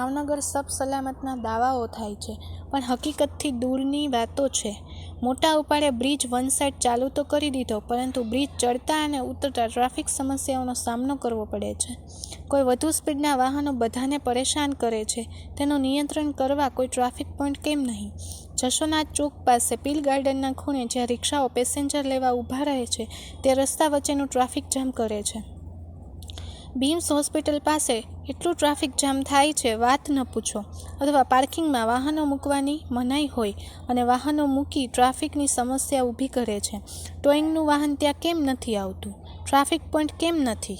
ભાવનગર સબ સલામતના દાવાઓ થાય છે, પણ હકીકતથી દૂરની વાતો છે. મોટા ઉપાડે બ્રિજ વન સાઇડ ચાલુ તો કરી દીધો, પરંતુ બ્રિજ ચડતા અને ઉતરતા ટ્રાફિક સમસ્યાઓનો સામનો કરવો પડે છે. કોઈ વધુ સ્પીડના વાહનો બધાને પરેશાન કરે છે. તેનું નિયંત્રણ કરવા કોઈ ટ્રાફિક પોઈન્ટ કેમ નહીં? જશોનાથ ચોક પાસે પીલ ગાર્ડનના ખૂણે જ્યાં રિક્ષાઓ પેસેન્જર લેવા ઊભા રહે છે, તે રસ્તા વચ્ચેનું ટ્રાફિક જામ કરે છે. બીમ્સ હોસ્પિટલ પાસે એટલું ટ્રાફિક જામ થાય છે, વાત ન પૂછો. અથવા પાર્કિંગમાં વાહનો મૂકવાની મનાઈ હોય અને વાહનો મૂકી ટ્રાફિકની સમસ્યા ઊભી કરે છે. ટોઈંગનું વાહન ત્યાં કેમ નથી આવતું? ટ્રાફિક પોઈન્ટ કેમ નથી?